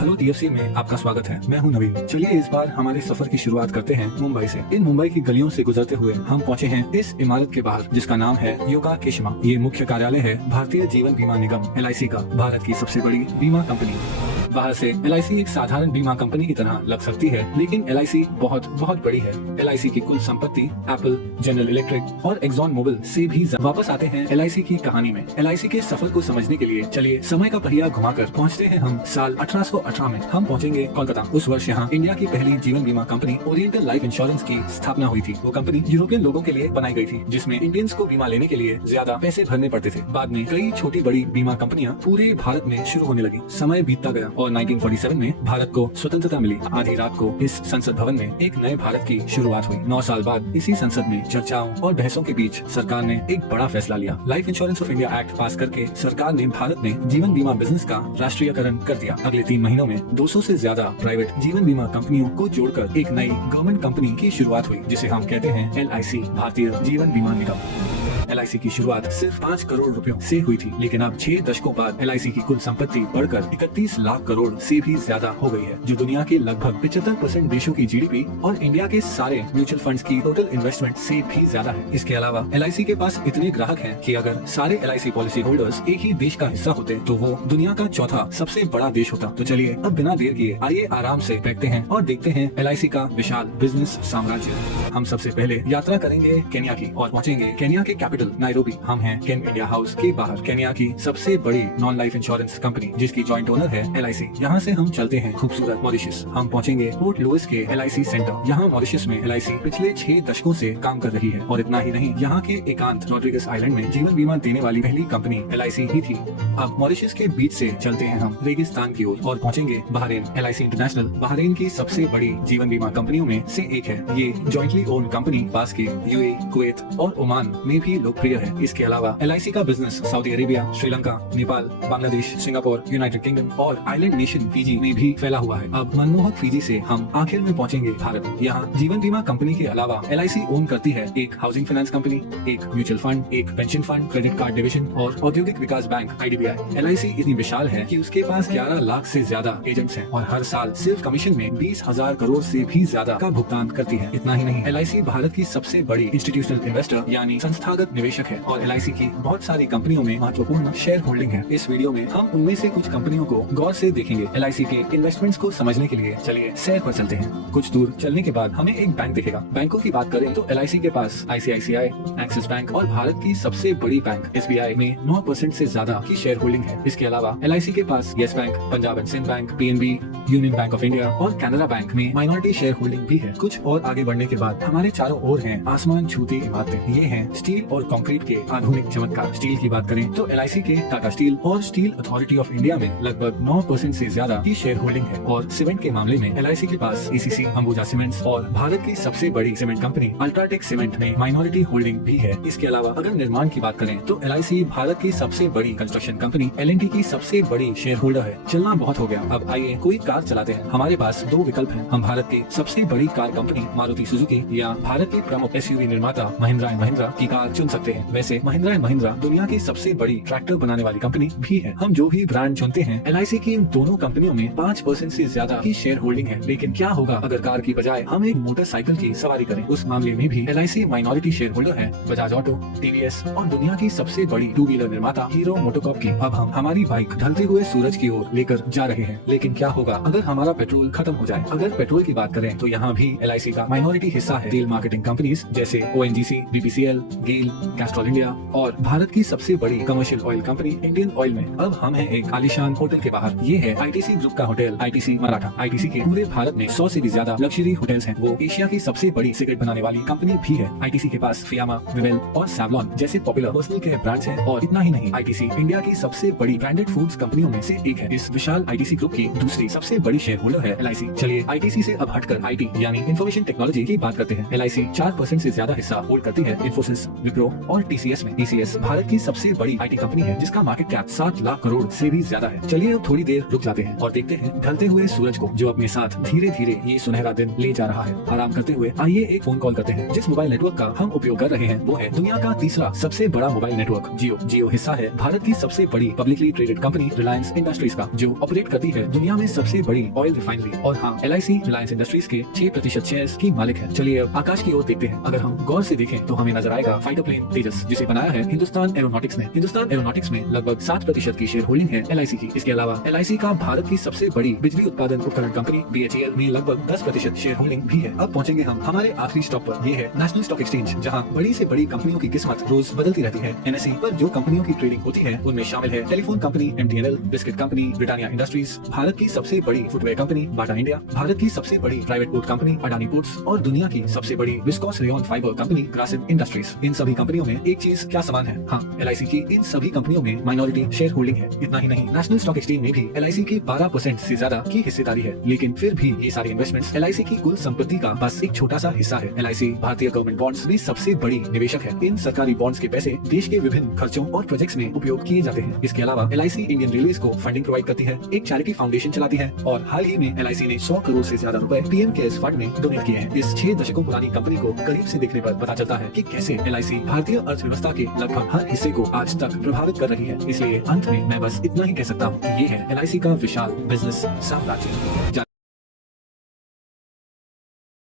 Hello TFC में आपका स्वागत है। मैं हूं नवीन। चलिए इस बार हमारे सफर की शुरुआत करते हैं मुंबई से। इन मुंबई की गलियों से गुजरते हुए हम पहुंचे हैं इस इमारत के बाहर जिसका नाम है योगाकेशमा। ये मुख्य कार्यालय है भारतीय जीवन बीमा निगम LIC का, भारत की सबसे बड़ी बीमा कंपनी। बाहर से LIC एक साधारण बीमा कंपनी की तरह लग सकती है, लेकिन LIC बहुत बहुत बड़ी है। LIC की कुल संपत्ति एप्पल, जनरल इलेक्ट्रिक और एक्सॉन मोबिल से भी वापस आते हैं LIC की कहानी में। LIC के सफर को समझने के लिए चलिए समय का पहिया घुमाकर पहुंचते हैं हम साल 1818 में। हम पहुंचेंगे कोलकाता। उस वर्ष यहाँ इंडिया की पहली जीवन बीमा कंपनी ओरिएंटल लाइफ इंश्योरेंस की स्थापना हुई थी। वो कंपनी यूरोपियन लोगों के लिए बनाई गई थी, जिसमें इंडियंस को बीमा लेने के लिए ज्यादा पैसे भरने पड़ते थे। बाद में कई छोटी बड़ी बीमा कंपनियां पूरे भारत में शुरू होने लगी। समय बीतता गया और 1947 में भारत को स्वतंत्रता मिली। आधी रात को इस संसद भवन में एक नए भारत की शुरुआत हुई। 9 साल बाद इसी संसद में चर्चाओं और बहसों के बीच सरकार ने एक बड़ा फैसला लिया। Life insurance of India act पास करके सरकार ने भारत में जीवन बीमा बिजनेस का राष्ट्रीयकरण कर दिया। अगले 3 महीनों में 200 से ज्यादा प्राइवेट जीवन बीमा कंपनियों को जोड़कर एक नई गवर्नमेंट कंपनी की शुरुआत हुई, जिसे हम कहते हैं LIC, भारतीय जीवन बीमा निगम। LIC की शुरुआत सिर्फ 5 करोड़ रुपयों से हुई थी, लेकिन अब 6 दशकों बाद LIC की कुल संपत्ति बढ़कर 31 लाख करोड़ से भी ज्यादा हो गई है, जो दुनिया के लगभग 75% देशों की GDP और इंडिया के सारे म्यूचुअल फंड्स की टोटल इन्वेस्टमेंट से भी ज्यादा है। इसके अलावा LIC के पास इतने ग्राहक हैं कि अगर सारे LIC पॉलिसी होल्डर्स एक ही देश का हिस्सा होते तो वो दुनिया का चौथा सबसे बड़ा देश होता। तो चलिए अब बिना देर किए आइए आराम से बैठते हैं और देखते हैं LIC का विशाल बिजनेस साम्राज्य। हम सबसे पहले यात्रा करेंगे केन्या की और पहुंचेंगे केन्या के कैपिटल नायरोबी। हम हैं केन इंडिया हाउस के बाहर, केन्या की सबसे बड़ी नॉन लाइफ इंश्योरेंस कंपनी, जिसकी जॉइंट ओनर है LIC। यहाँ से हम चलते हैं खूबसूरत मॉरिशस। हम पहुंचेंगे पोर्ट लुइस के LIC सेंटर। यहाँ मॉरिशस में LIC पिछले 6 दशकों से काम कर रही है और इतना ही नहीं, यहाँ के एकांत रॉड्रिगस आइलैंड में जीवन बीमा देने वाली पहली कंपनी LIC ही थी। अब मॉरिशस के बीच से चलते हैं हम रेगिस्तान की ओर और पहुंचेंगे बहरीन। LIC इंटरनेशनल बहरीन की सबसे बड़ी जीवन बीमा कंपनियों में से एक है। ये जॉइंटली ओन कंपनी पास के UAE, कुवैत और ओमान में भी लोकप्रिय है। इसके अलावा LIC का business Saudi Arabia, Sri Lanka, Nepal, Bangladesh, Singapore, United kingdom और आइलैंड नेशन फिजी में भी फैला हुआ है। अब मनमोहक फिजी से हम आखिर में पहुंचेंगे भारत। यहाँ जीवन बीमा कंपनी के अलावा LIC ओन करती है एक हाउसिंग फाइनेंस कंपनी, एक म्यूचुअल फंड, एक pension fund, credit card division और औद्योगिक विकास बैंक IDBI। LIC इतनी विशाल है कि उसके पास 11 लाख से ज्यादा एजेंट्स हैं और हर साल सिर्फ कमीशन में 20,000 करोड़ से भी ज्यादा का भुगतान करती है। इतना ही नहीं, LIC भारत की सबसे बड़ी इंस्टीट्यूशनल इन्वेस्टर यानी संस्थागत निवेशक है और LIC की बहुत सारी कंपनियों में महत्वपूर्ण शेयर होल्डिंग है। इस वीडियो में हम उनमें से कुछ कंपनियों को गौर से देखेंगे। LIC के इन्वेस्टमेंट्स को समझने के लिए चलिए सैर पर चलते हैं। कुछ दूर चलने के बाद हमें एक बैंक दिखेगा। बैंकों की बात करें तो LIC के पास ICICI, एक्सिस बैंक और भारत की सबसे बड़ी बैंक SBI में 9% से ज्यादा की शेयर होल्डिंग है। इसके अलावा LIC के पास Yes Bank, Punjab and Sind bank, PNB, Union Bank of India और कैनरा बैंक में माइनॉरिटी शेयर होल्डिंग भी है। कुछ और आगे बढ़ने के बाद हमारे चारों ओर हैं आसमान छूती इमारतें। ये हैं स्टील और कंक्रीट के आधुनिक चमत्कार। स्टील की बात करें तो LIC के टाटा स्टील और स्टील अथॉरिटी ऑफ इंडिया में लगभग 9% से ज्यादा की शेयर होल्डिंग है। और सीमेंट के मामले में LIC के पास ACC, अंबुजा सीमेंट्स और भारत की सबसे बड़ी सीमेंट कंपनी अल्ट्राटेक सीमेंट में माइनॉरिटी होल्डिंग भी है। इसके अलावा अगर निर्माण की बात करें तो LIC भारत की सबसे बड़ी कंस्ट्रक्शन कंपनी L&T की सबसे बड़ी शेयर होल्डर है। चलना बहुत हो गया, अब आइए कोई कार चलाते हैं। हमारे पास 2 विकल्प हैं। हम भारत की सबसे बड़ी कार कंपनी मारुति सुजुकी या भारत की प्रमुख SUV निर्माता महिंद्रा एंड महिंद्रा की कार चुन सकते हैं। वैसे महिंद्रा एंड महिंद्रा दुनिया की सबसे बड़ी ट्रैक्टर बनाने वाली कंपनी भी है। हम जो भी ब्रांड चुनते हैं, LIC की इन दोनों कंपनियों में 5% से ज्यादा की शेयर होल्डिंग है। लेकिन क्या होगा अगर कार की बजाय हम एक मोटरसाइकिल की सवारी करें? उस मामले में भी LIC माइनॉरिटी शेयर होल्डर है बजाज ऑटो, TVS और दुनिया की सबसे बड़ी 2 व्हीलर निर्माता हीरो मोटोकॉर्प की। अब हम हमारी बाइक ढलते हुए सूरज की ओर लेकर जा रहे हैं। लेकिन क्या होगा अगर हमारा पेट्रोल खत्म हो जाए? अगर पेट्रोल की बात करें तो यहाँ भी LIC का माइनॉरिटी हिस्सा है। तेल मार्केटिंग कंपनीज जैसे ONGC, BPCL, गेल, कैस्ट्रॉल इंडिया और भारत की सबसे बड़ी commercial oil company Indian oil में। अब हम हैं एक आलीशान होटल के बाहर। ये है ITC ग्रुप का होटल ITC मराठा। ITC के पूरे भारत में 100 से भी ज्यादा लग्जरी होटल्स हैं। वो एशिया की सबसे बड़ी सिगरेट बनाने वाली कंपनी भी है। ITC के पास फियामा, विवेल और सैवलॉन जैसे पॉपुलर पर्सनल केयर ब्रांड्स हैं। और इतना ही नहीं, ITC इंडिया की सबसे बड़ी ब्रांडेड फूड्स कंपनियों में से एक है। इस विशाल ITC ग्रुप की दूसरी सबसे बड़ी शेयर होल्डर है LIC। चलिए ITC से अब हटकर IT यानी इंफॉर्मेशन टेक्नोलॉजी की बात करते हैं। LIC 4% से ज्यादा हिस्सा होल्ड करती है इन्फोसिस, विप्रो और TCS में। TCS भारत की सबसे बड़ी IT कंपनी है जिसका मार्केट कैप 7 लाख करोड़ से भी ज्यादा है। चलिए अब थोड़ी देर रुक जाते हैं और देखते हैं ढलते हुए सूरज को, जो अपने साथ धीरे धीरे ये सुनहरा दिन ले जा रहा है। आराम करते हुए आइए एक फोन कॉल करते हैं। जिस मोबाइल नेटवर्क का हम उपयोग कर रहे हैं वो है दुनिया का तीसरा सबसे बड़ा मोबाइल नेटवर्क जियो। जियो हिस्सा है भारत की सबसे बड़ी publicly traded company Reliance industries का, जो ऑपरेट करती है दुनिया में सबसे बड़ी ऑयल रिफाइनरी। और हाँ, LIC रिलायंस इंडस्ट्रीज के 6% शेयर्स की मालिक है। चलिए अब आकाश की ओर देखते हैं। अगर हम गौर से देखें तो हमें नजर आएगा फाइटर प्लेन तेजस, जिसे बनाया है हिंदुस्तान एरोनॉटिक्स ने। हिंदुस्तान एरोनॉटिक्स में लगभग 7% की शेयर होल्डिंग है LIC की। इसके अलावा LIC का भारत की सबसे बड़ी बिजली उत्पादन उपकरण कंपनी BHEL में लगभग 10% शेयर होल्डिंग भी है। अब पहुंचेंगे हम हमारे आखिरी स्टॉप पर। ये है नेशनल स्टॉक एक्सचेंज, जहां बड़ी से बड़ी कंपनियों की किस्मत रोज बदलती रहती है। NSE पर जो कंपनियों की ट्रेडिंग होती है उनमें शामिल है telephone company MTNL, biscuit company Britannia industries, Bharat की सबसे बड़ी footwear company Bata India, Bharat की सबसे बड़ी private port company Adani ports और दुनिया की सबसे बड़ी viscose rayon fibre company Grasim industries. इन सभी कंपनियों में एक चीज क्या समान है? हाँ, LIC की इन सभी कंपनियों में माइनॉरिटी शेयर होल्डिंग है। इतना ही नहीं, नेशनल स्टॉक एक्सचेंज में भी LIC की 12% से ज्यादा की हिस्सेदारी है। लेकिन फिर भी ये सारी इन्वेस्टमेंट्स LIC की कुल संपत्ति का बस एक छोटा सा हिस्सा है। LIC भारतीय गवर्नमेंट बॉन्ड्स में सबसे बड़ी निवेशक है। इन सरकारी बॉन्ड्स के पैसे देश के विभिन्न खर्चों और प्रोजेक्ट्स में उपयोग किए जाते हैं। इसके अलावा LIC इंडियन रेलवेज को फंडिंग प्रोवाइड करती है, एक चैरिटी फाउंडेशन चलाती है और हाल ही में LIC ने 100 करोड़ से ज्यादा रुपए PM केयर्स फंड में डोनेट किए हैं। इस 6 दशकों पुरानी कंपनी को करीब से देखने पर पता चलता है कि कैसे LIC भारतीय अर्थव्यवस्था के लगभग हर हिस्से को आज तक प्रभावित कर रही है। इसलिए अंत में मैं बस इतना ही कह सकता हूँ कि ये है LIC का विशाल बिजनेस साम्राज्य।